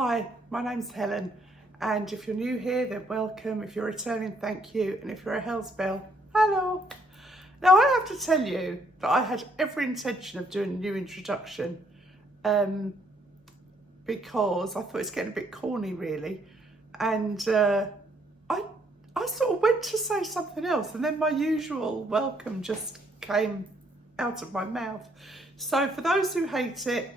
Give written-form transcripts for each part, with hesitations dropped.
Hi, my name's Helen, and if you're new here, then welcome. If you're returning, thank you. And if you're a Hellsbell, hello. Now, I have to tell you that I had every intention of doing a new introduction because I thought it's getting a bit corny, really. And I sort of went to say something else, and then my usual welcome just came out of my mouth. So for those who hate it,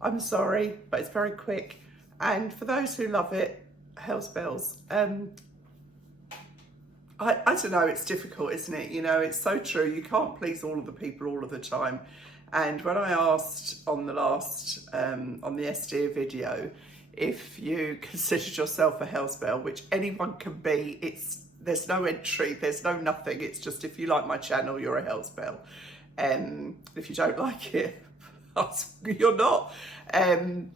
I'm sorry, but it's very quick. And for those who love it, Hellsbells. I don't know, it's difficult, isn't it? You know, it's so true. You can't please all of the people all of the time. And when I asked on the last, on the SD video, if you considered yourself a Hellsbell, which anyone can be, there's no entry, there's no nothing. It's just, if you like my channel, you're a Hellsbell. If you don't like it, you're not. And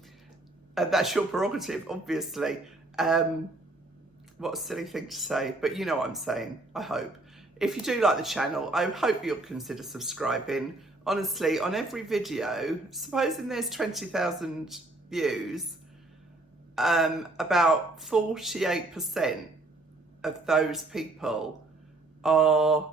that's your prerogative, obviously. What a silly thing to say, but you know what I'm saying, I hope. If you do like the channel, I hope you'll consider subscribing. Honestly, on every video, supposing there's 20,000 views, about 48% of those people are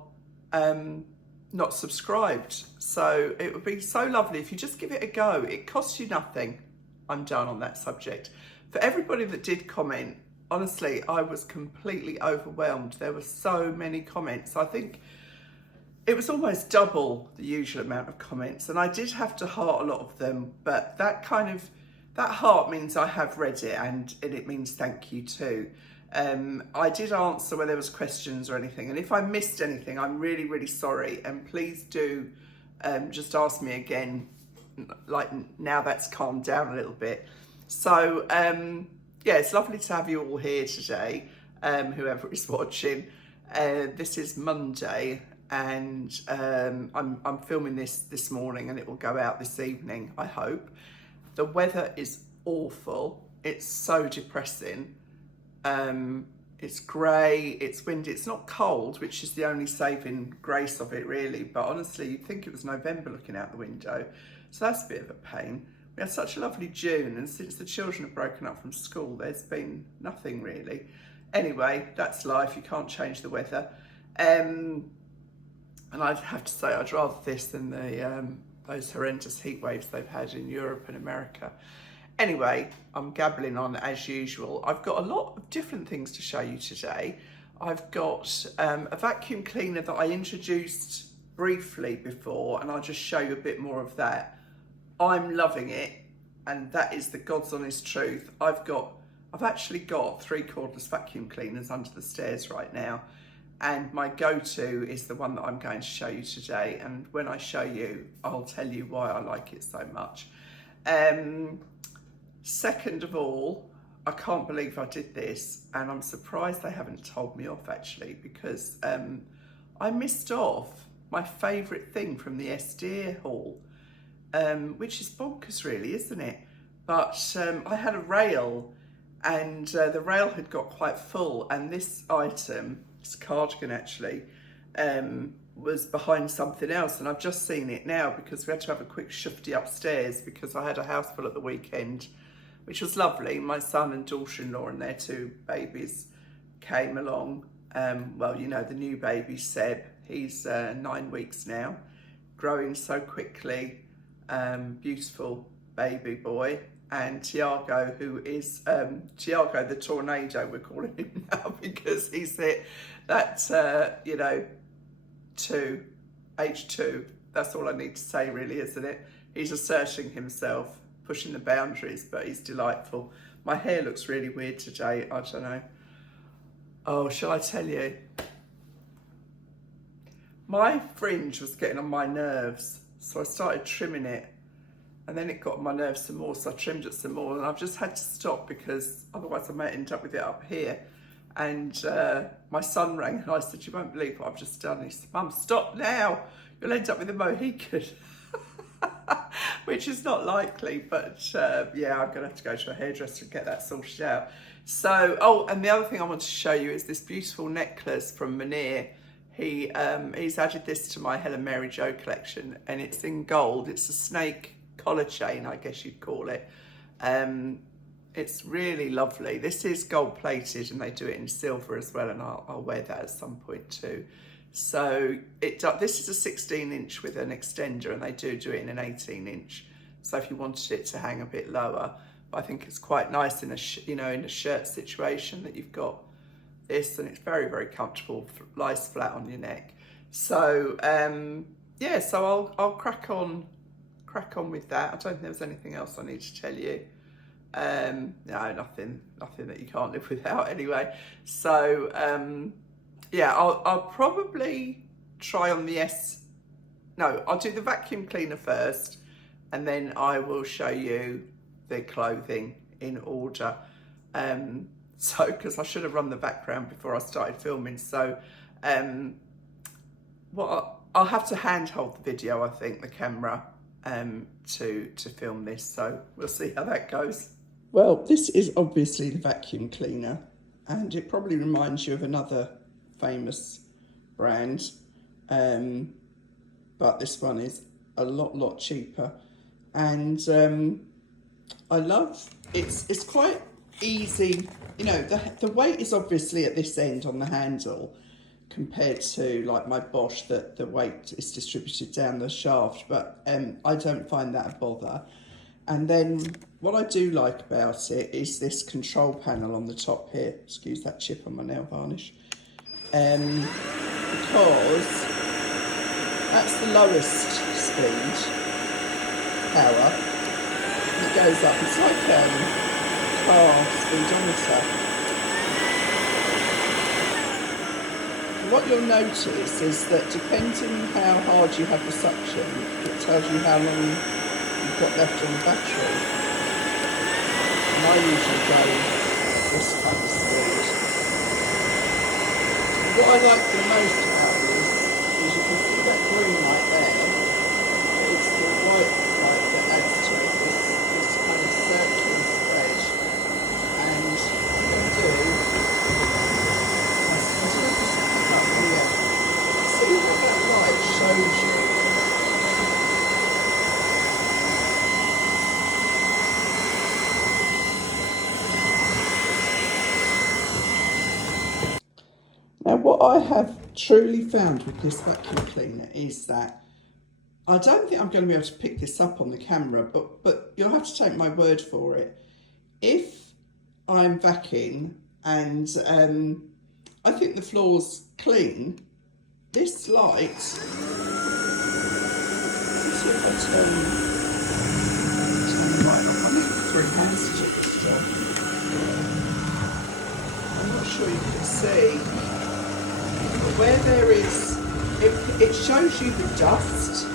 not subscribed. So it would be so lovely if you just give it a go. It costs you nothing. I'm done on that subject. For everybody that did comment, honestly, I was completely overwhelmed. There were so many comments. I think it was almost double the usual amount of comments, and I did have to heart a lot of them, but that heart means I have read it, and it means thank you too. I did answer where there was questions or anything, and if I missed anything, I'm really, really sorry, and please do just ask me again, like now that's calmed down a little bit. So yeah, it's lovely to have you all here today, whoever is watching. This is Monday, and I'm filming this morning, and it will go out this evening, I hope. The weather is awful. It's so depressing. It's grey, it's windy, it's not cold, which is the only saving grace of it, really. But honestly, you'd think it was November looking out the window. So that's a bit of a pain. We had such a lovely June, and since the children have broken up from school, there's been nothing really. Anyway, that's life. You can't change the weather. And I'd have to say I'd rather this than those horrendous heat waves they've had in Europe and America. Anyway, I'm gabbling on as usual. I've got a lot of different things to show you today. I've got a vacuum cleaner that I introduced briefly before, and I'll just show you a bit more of that. I'm loving it, and that is the God's honest truth. I've actually got 3 cordless vacuum cleaners under the stairs right now, and my go-to is the one that I'm going to show you today. And when I show you, I'll tell you why I like it so much. Second of all, I can't believe I did this, and I'm surprised they haven't told me off actually, because I missed off my favourite thing from the SD haul, which is bonkers really, isn't it? But I had a rail, and the rail had got quite full, and this item, this cardigan actually, was behind something else, and I've just seen it now because we had to have a quick shifty upstairs because I had a house full at the weekend, which was lovely. My son and daughter-in-law and their 2 babies came along. Well, you know, the new baby, Seb, he's 9 weeks now, growing so quickly, beautiful baby boy. And Tiago, who is, Tiago the tornado, we're calling him now, because he's hit that, you know, age 2. That's all I need to say really, isn't it? He's asserting himself, pushing the boundaries, but he's delightful. My hair looks really weird today, I don't know. Oh, shall I tell you? My fringe was getting on my nerves, so I started trimming it, and then it got on my nerves some more, so I trimmed it some more, and I've just had to stop because otherwise I might end up with it up here. And my son rang, and I said, you won't believe what I've just done. He said, Mum, stop now, you'll end up with a Mohican. Which is not likely, but yeah, I'm gonna have to go to a hairdresser and get that sorted out. So, oh, and the other thing I want to show you is this beautiful necklace from Mounir. He's added this to my Helen Mary Jo collection, and it's in gold. It's a snake collar chain, I guess you'd call it. It's really lovely. This is gold plated and they do it in silver as well, and I'll wear that at some point too. So this is a 16-inch with an extender, and they do it in an 18-inch. So if you wanted it to hang a bit lower, but I think it's quite nice in a shirt situation that you've got this, and it's very, very comfortable, lies flat on your neck. So yeah, so I'll crack on with that. I don't think there was anything else I need to tell you. No, nothing that you can't live without anyway. So yeah, I'll probably try on the I'll do the vacuum cleaner first, and then I will show you the clothing in order. So, because I should have run the background before I started filming. So I'll have to handhold the video, I think, the camera, to film this. So we'll see how that goes. Well, this is obviously the vacuum cleaner, and it probably reminds you of another famous brand, but this one is a lot cheaper, and I love it's quite easy. You know, the weight is obviously at this end on the handle compared to like my Bosch, that the weight is distributed down the shaft, but I don't find that a bother. And then what I do like about it is this control panel on the top here. Excuse that chip on my nail varnish. Because that's the lowest speed power. It goes up. It's like car speedometer. What you'll notice is that depending how hard you have the suction, it tells you how long you've got left on the battery. And I usually go this kind of speed. What I like the most about this is you can see that green light there. It's the white light that adds to it, this kind of circular thread. And what I'm going to do is up here. See what that light shows you. Now, what I have truly found with this vacuum cleaner is that I don't think I'm going to be able to pick this up on the camera, but you'll have to take my word for it. If I'm vacuuming and I think the floor's clean, this light, let's see if I turn the light on. I'm using 3 hands to check this down. I'm not sure you can see. But where there is, it shows you the dust.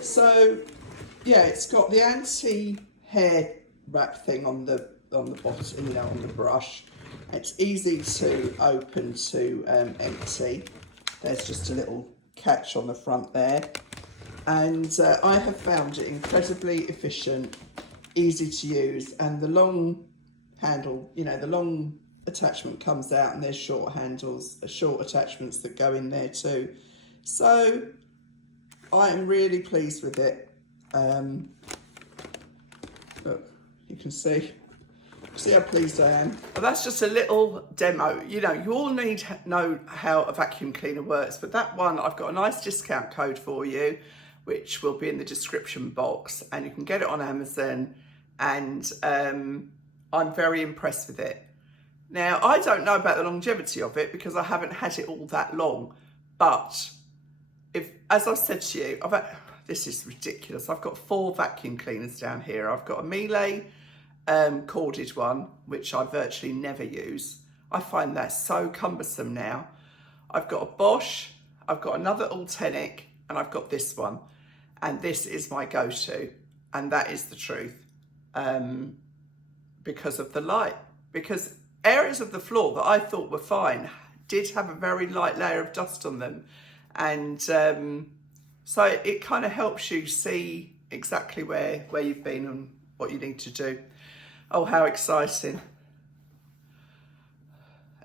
So yeah, it's got the anti-hair wrap thing on the bottom, you know, on the brush. It's easy to open to empty. There's just a little catch on the front there. And I have found it incredibly efficient, easy to use, and the long handle, you know, the long attachment comes out, and there's short handles, short attachments that go in there too. So I am really pleased with it. Look, you can see how pleased I am. Well, that's just a little demo. You know, you all need to know how a vacuum cleaner works, but that one, I've got a nice discount code for you, which will be in the description box, and you can get it on Amazon, and I'm very impressed with it. Now, I don't know about the longevity of it because I haven't had it all that long, but as I said to you, this is ridiculous. I've got 4 vacuum cleaners down here. I've got a Miele corded one, which I virtually never use. I find that so cumbersome now. I've got a Bosch, I've got another Authentic, and I've got this one. And this is my go-to, and that is the truth, because of the light. Because areas of the floor that I thought were fine did have a very light layer of dust on them. And so it kind of helps you see exactly where you've been and what you need to do. Oh, how exciting.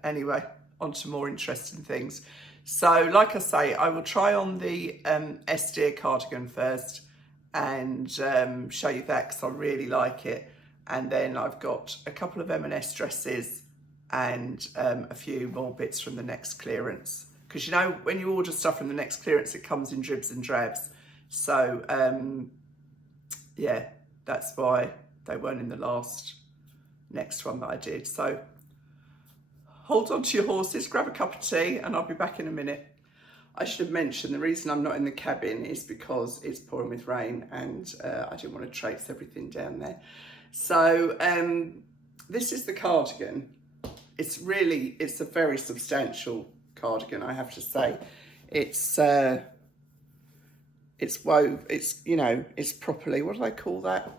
Anyway, on to more interesting things. So, like I say, I will try on the Estier cardigan first and show you that because I really like it. And then I've got a couple of M&S dresses and a few more bits from the next clearance. Because you know, when you order stuff from the next clearance, it comes in dribs and drabs. So, yeah, that's why they weren't in the next one that I did. So, hold on to your horses, grab a cup of tea, and I'll be back in a minute. I should have mentioned the reason I'm not in the cabin is because it's pouring with rain and I didn't want to traipse everything down there. So this is the cardigan. It's a very substantial cardigan, I have to say. It's you know, it's properly, what do they call that?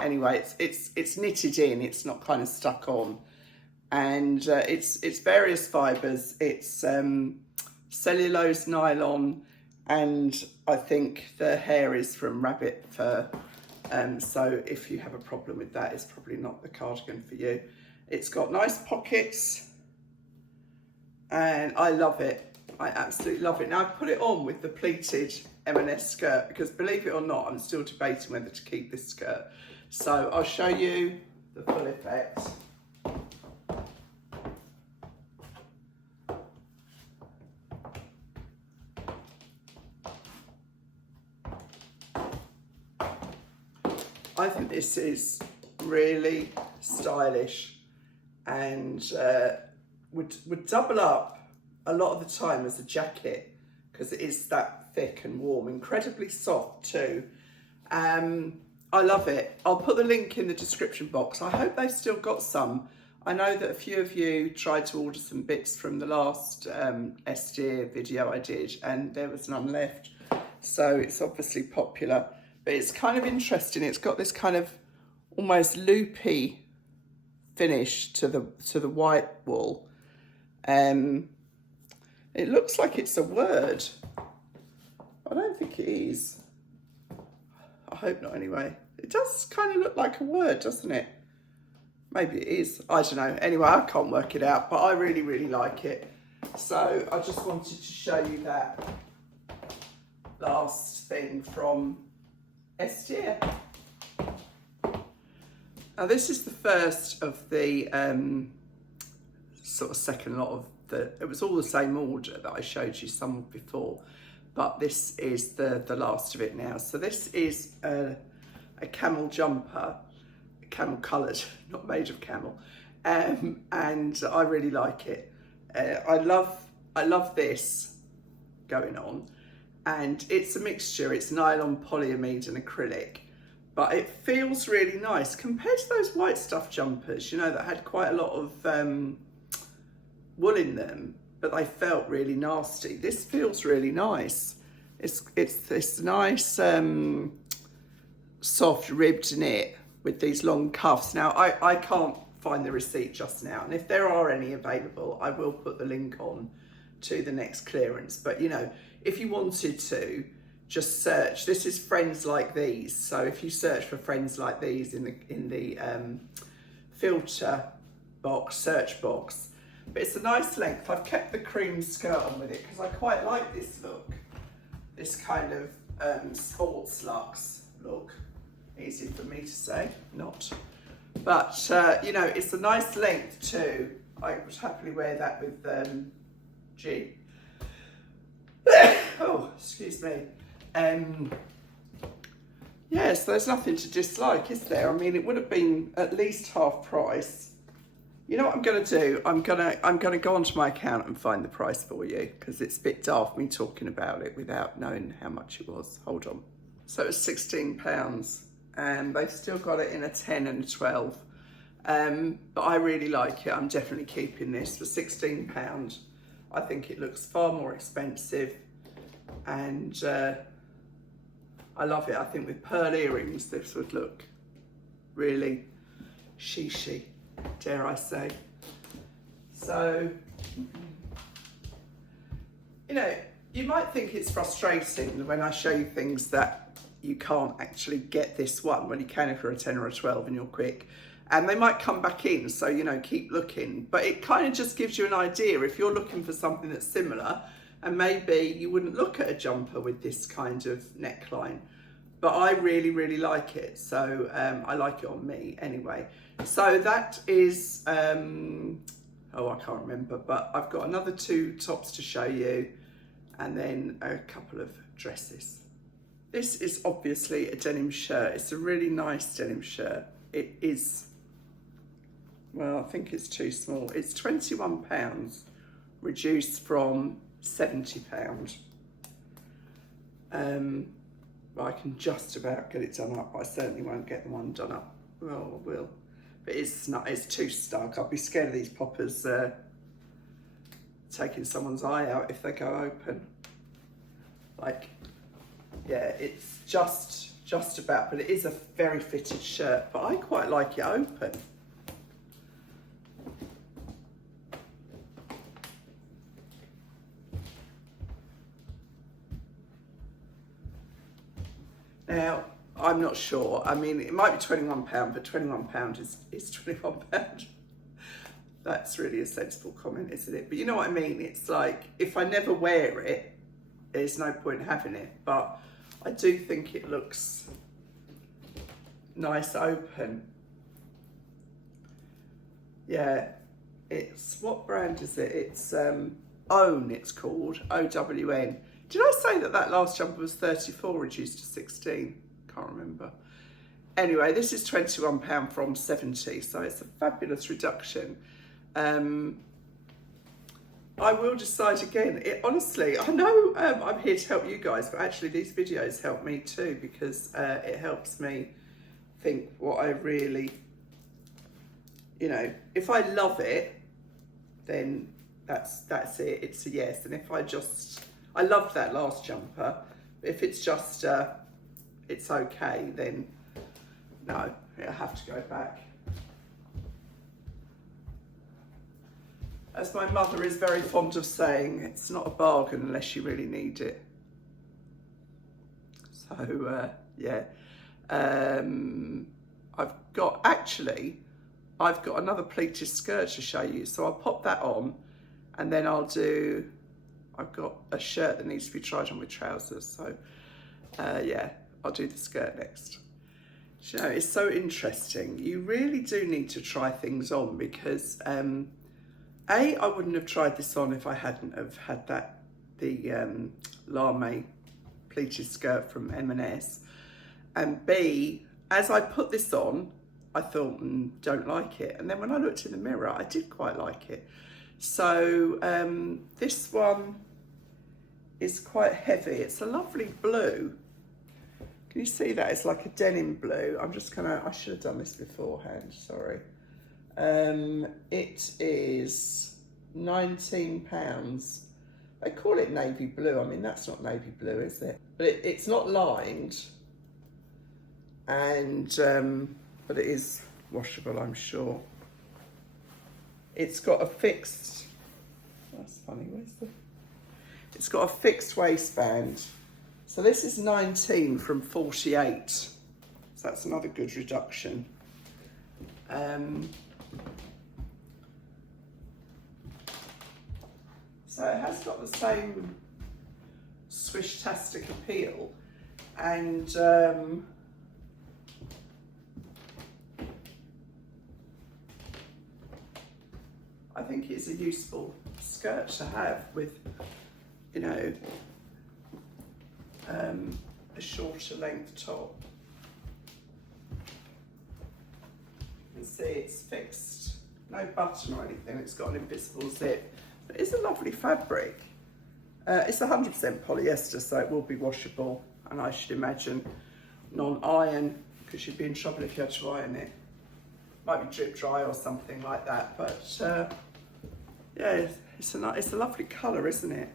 Anyway, it's knitted in, it's not kind of stuck on. And it's various fibres. It's cellulose, nylon, and I think the hair is from rabbit fur. So if you have a problem with that, it's probably not the cardigan for you. It's got nice pockets, and I love it. I absolutely love it. Now I've put it on with the pleated M&S skirt because, believe it or not, I'm still debating whether to keep this skirt. So I'll show you the full effect. I think this is really stylish and would double up a lot of the time as a jacket because it is that thick and warm, incredibly soft too. I love it. I'll put the link in the description box. I hope they've still got some. I know that a few of you tried to order some bits from the last Estier video I did and there was none left. So it's obviously popular. But it's kind of interesting. It's got this kind of almost loopy finish to the white wool. It looks like it's a word. I don't think it is. I hope not anyway. It does kind of look like a word, doesn't it? Maybe it is. I don't know. Anyway, I can't work it out, but I really, really like it. So I just wanted to show you that last thing from Estier. Now this is the first of the sort of second lot of it was all the same order that I showed you some before, but this is the last of it now. So this is a camel jumper, camel coloured, not made of camel, and I really like it. I love this going on. And it's a mixture, it's nylon, polyamide and acrylic, but it feels really nice compared to those white stuff jumpers, you know, that had quite a lot of wool in them, but they felt really nasty. This feels really nice. It's this nice soft ribbed knit with these long cuffs. Now, I can't find the receipt just now, and if there are any available, I will put the link on to the next clearance, but you know, if you wanted to, just search. This is Friends Like These. So if you search for Friends Like These in the filter box, search box. But it's a nice length. I've kept the cream skirt on with it because I quite like this look. This kind of sports luxe look. Easy for me to say, not. But, you know, it's a nice length too. I would happily wear that with G. Oh, excuse me. Yes, there's nothing to dislike, is there? I mean, it would have been at least half price. You know what I'm going to do? I'm going to go onto my account and find the price for you because it's a bit daft me talking about it without knowing how much it was. Hold on. So it's £16, and they've still got it in a 10 and a 12. But I really like it. I'm definitely keeping this for £16. I think it looks far more expensive, and I love it. I think with pearl earrings, this would look really chic, dare I say. So, you know, you might think it's frustrating when I show you things that you can't actually get this one, when you can if you're a 10 or a 12 and you're quick. And they might come back in, so, you know, keep looking. But it kind of just gives you an idea if you're looking for something that's similar, and maybe you wouldn't look at a jumper with this kind of neckline. But I really, really like it. So I like it on me anyway. So that is, oh, I can't remember, but I've got another 2 tops to show you, and then a couple of dresses. This is obviously a denim shirt. It's a really nice denim shirt. It is, well, I think it's too small. It's £21, reduced from £70. Well, I can just about get it done up. I certainly won't get the one done up. Well, I will. But it's too snug. I'd be scared of these poppers taking someone's eye out if they go open. Like, yeah, it's just about, but it is a very fitted shirt, but I quite like it open. Now, I'm not sure. I mean, it might be £21, but £21 is £21. That's really a sensible comment, isn't it? But you know what I mean? It's like, if I never wear it, there's no point having it. But I do think it looks nice open. Yeah, it's, what brand is it? It's Own, it's called, OWN. Did I say that last jumper was 34 reduced to 16? Can't remember. Anyway, this is £21 from 70, so it's a fabulous reduction. I will decide again. Honestly, I know I'm here to help you guys, but actually these videos help me too, because it helps me think what I really, you know, if I love it, then that's it. It's a yes. And if I loved that last jumper. If it's just, it's okay, then no, I have to go back. As my mother is very fond of saying, it's not a bargain unless you really need it. So, yeah. I've got another pleated skirt to show you. So I'll pop that on, and then I've got a shirt that needs to be tried on with trousers. So, yeah, I'll do the skirt next. You know, it's so interesting. You really do need to try things on, because I wouldn't have tried this on if I hadn't have had the lame pleated skirt from M&S. And B, as I put this on, I thought, don't like it. And then when I looked in the mirror, I did quite like it. So this one is quite heavy. It's a lovely blue. Can you see that? It's like a denim blue. I should have done this beforehand, sorry. It is £19. They call it navy blue. I mean, that's not navy blue, is it? But it's not lined, and but it is washable, I'm sure. It's got a fixed, that's funny, it's got a fixed waistband. So this is 19 from 48. So that's another good reduction. So it has got the same swish-tastic appeal, and I think it's a useful skirt to have with, you know, a shorter length top. You can see it's fixed, no button or anything. It's got an invisible zip. But it's a lovely fabric. It's 100% polyester, so it will be washable, and I should imagine non-iron, because you'd be in trouble if you had to iron it. Might be drip dry or something like that, but yeah, it's a lovely colour, isn't it?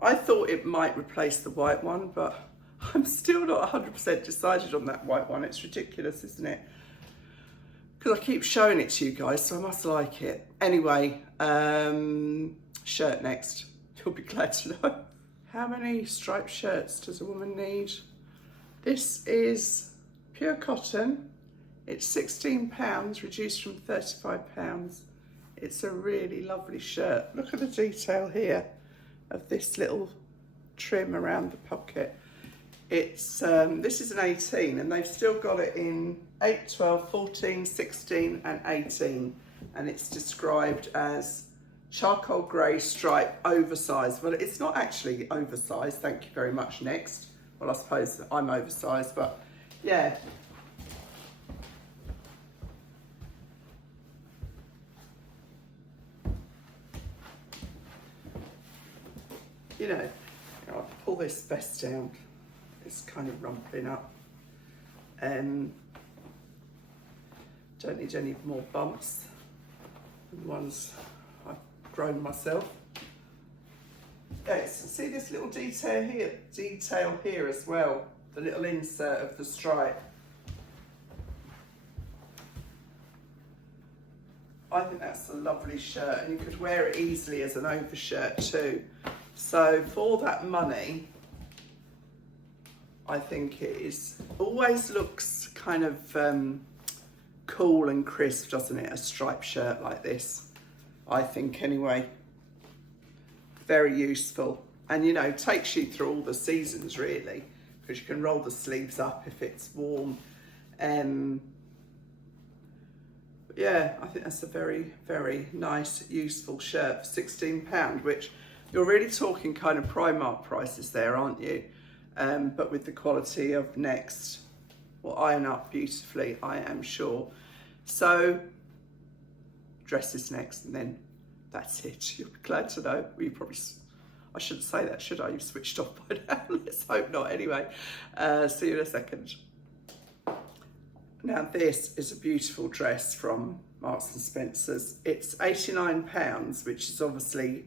I thought it might replace the white one, but I'm still not 100% decided on that white one. It's ridiculous, isn't it? Because I keep showing it to you guys, so I must like it. Anyway, shirt next. You'll be glad to know. How many striped shirts does a woman need? This is pure cotton. It's £16, reduced from £35. It's a really lovely shirt. Look at the detail here of this little trim around the pocket. It's this is an 18, and they've still got it in 8, 12, 14, 16 and 18, and it's described as charcoal grey stripe oversized. Well, it's not actually oversized, thank you very much. Next, well, I suppose I'm oversized, but yeah. You know, I'll pull this vest down. It's kind of rumpling up. Don't need any more bumps than the ones I've grown myself. Yes, see this little detail here as well, the little insert of the stripe. I think that's a lovely shirt, and you could wear it easily as an overshirt too. So for that money, I think it is, always looks kind of cool and crisp, doesn't it? A striped shirt like this, I think anyway. Very useful, and you know, takes you through all the seasons really, because you can roll the sleeves up if it's warm. Yeah, I think that's a very, very nice, useful shirt for £16, which you're really talking kind of Primark prices there, aren't you? But with the quality of Next, will iron up beautifully, I am sure. So, dresses next, and then that's it. You'll be glad to know. Well, you probably, I shouldn't say that, should I? You've switched off by now. Let's hope not. Anyway, see you in a second. Now, this is a beautiful dress from Marks and Spencer's. It's £89, which is obviously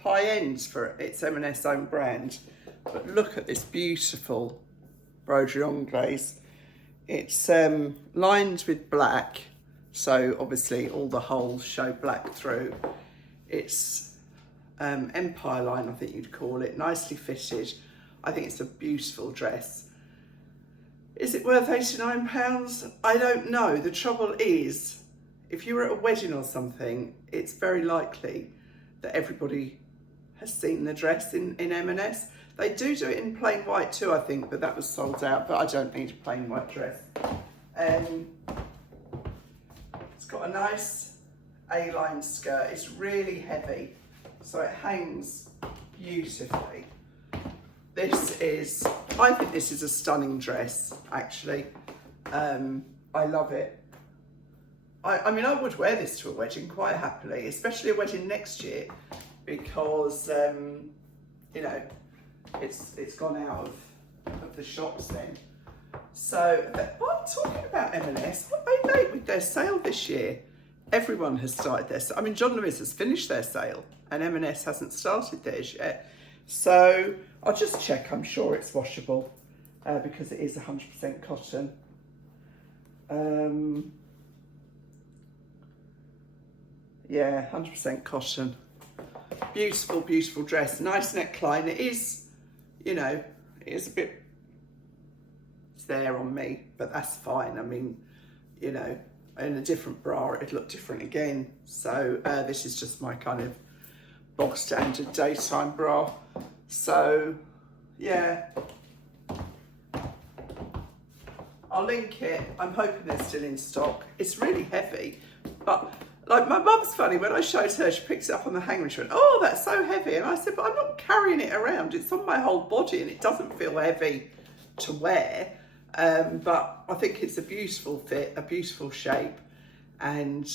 high end for its M&S own brand. But look at this beautiful broderie anglaise. It's lined with black, so obviously all the holes show black through. It's Empire line, I think you'd call it, nicely fitted. I think it's a beautiful dress. Is it worth £89? I don't know. The trouble is, if you were at a wedding or something, it's very likely that everybody has seen the dress in M&S. They do it in plain white too, I think, but that was sold out, but I don't need a plain white dress. It's got a nice A-line skirt. It's really heavy, so it hangs beautifully. I think this is a stunning dress, actually. I love it. I mean, I would wear this to a wedding quite happily, especially a wedding next year, because, you know, it's gone out of the shops then. So, what I'm talking about M&S, what are they late with their sale this year? Everyone has started their sale. I mean, John Lewis has finished their sale and M&S hasn't started theirs yet. So I'll just check, I'm sure it's washable because it is 100% cotton. Yeah, 100% cotton. Beautiful, beautiful dress. Nice neckline. It is, you know, it is a bit, it's there on me, but that's fine. I mean, you know, in a different bra, it'd look different again. So this is just my kind of bog standard daytime bra. So, yeah. I'll link it. I'm hoping they're still in stock. It's really heavy, but like my mum's funny, when I showed her, she picked it up on the hanger and she went, oh, that's so heavy. And I said, but I'm not carrying it around. It's on my whole body and it doesn't feel heavy to wear. But I think it's a beautiful fit, a beautiful shape. And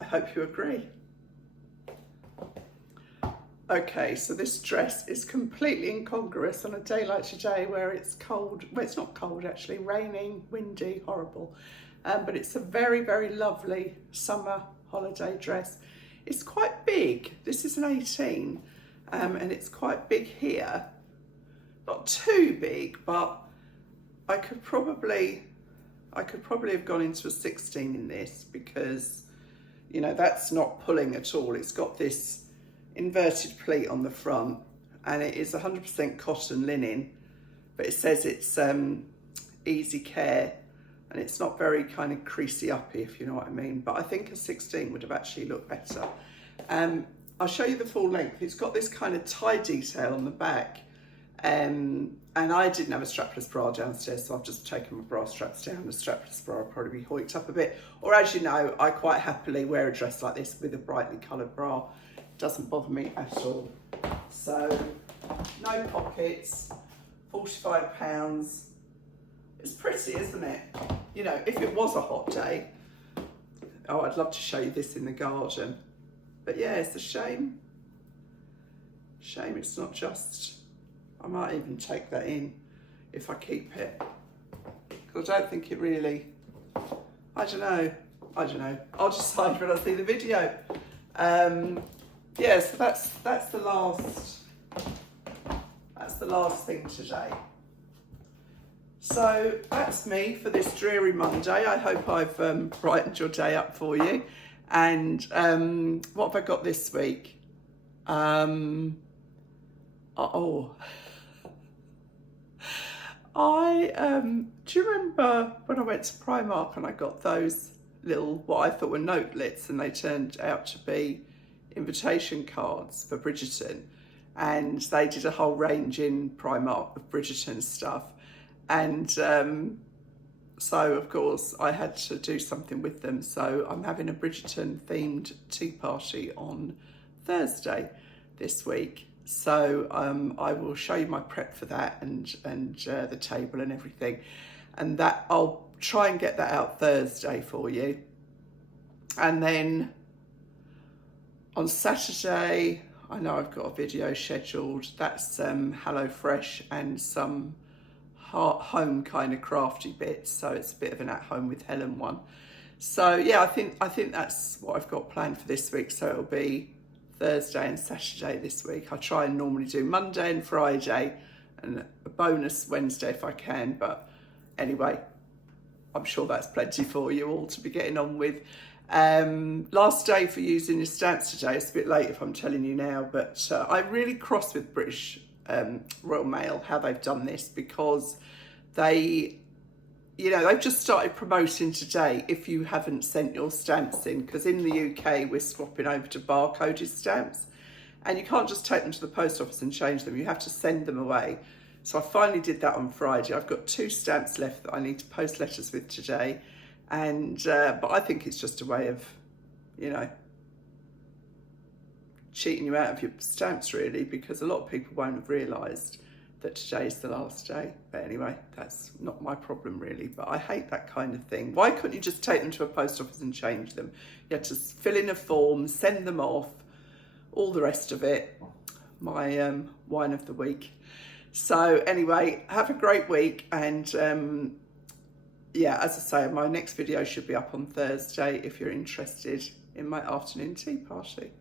I hope you agree. Okay, so this dress is completely incongruous on a day like today where it's cold. Well, it's not cold actually, raining, windy, horrible. But it's a very, very lovely summer holiday dress. It's quite big. This is an 18, and it's quite big here. Not too big, but I could probably have gone into a 16 in this because, you know, that's not pulling at all. It's got this inverted pleat on the front and it is 100% cotton linen, but it says it's easy care and it's not very kind of creasy uppy, if you know what I mean, but I think a 16 would have actually looked better. I'll show you the full length. It's got this kind of tie detail on the back, and I didn't have a strapless bra downstairs, so I've just taken my bra straps down. The strapless bra will probably be hoiked up a bit, or as you know, I quite happily wear a dress like this with a brightly coloured bra. It doesn't bother me at all. So no pockets, £45. It's pretty, isn't it? You know, if it was a hot day, oh, I'd love to show you this in the garden. But yeah, it's a shame. Shame it's not just, I might even take that in if I keep it. Because I don't think it really, I don't know. I'll decide when I see the video. Yeah, so that's the last thing today. So that's me for this dreary Monday. I hope I've brightened your day up for you. And what have I got this week? Do you remember when I went to Primark and I got those little, what I thought were notelets, and they turned out to be invitation cards for Bridgerton, and they did a whole range in Primark of Bridgerton stuff, and so of course I had to do something with them. So I'm having a Bridgerton themed tea party on Thursday this week. So I will show you my prep for that, and the table and everything, and that I'll try and get that out Thursday for you. And then on Saturday, I know I've got a video scheduled. That's HelloFresh and some home kind of crafty bits. So it's a bit of an at home with Helen one. So yeah, I think that's what I've got planned for this week. So it'll be Thursday and Saturday this week. I try and normally do Monday and Friday and a bonus Wednesday if I can. But anyway, I'm sure that's plenty for you all to be getting on with. Last day for using your stamps today. It's a bit late if I'm telling you now, but I'm really cross with British Royal Mail how they've done this, because they've just started promoting today if you haven't sent your stamps in, because in the UK we're swapping over to barcoded stamps, and you can't just take them to the post office and change them. You have to send them away. So I finally did that on Friday. I've got 2 stamps left that I need to post letters with today. And but I think it's just a way of, cheating you out of your stamps, really, because a lot of people won't have realised that today's the last day. But anyway, that's not my problem really, but I hate that kind of thing. Why couldn't you just take them to a post office and change them? You had to fill in a form, send them off, all the rest of it. My wine of the week. So anyway, have a great week, and yeah, as I say, my next video should be up on Thursday if you're interested in my afternoon tea party.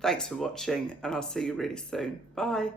Thanks for watching, and I'll see you really soon. Bye.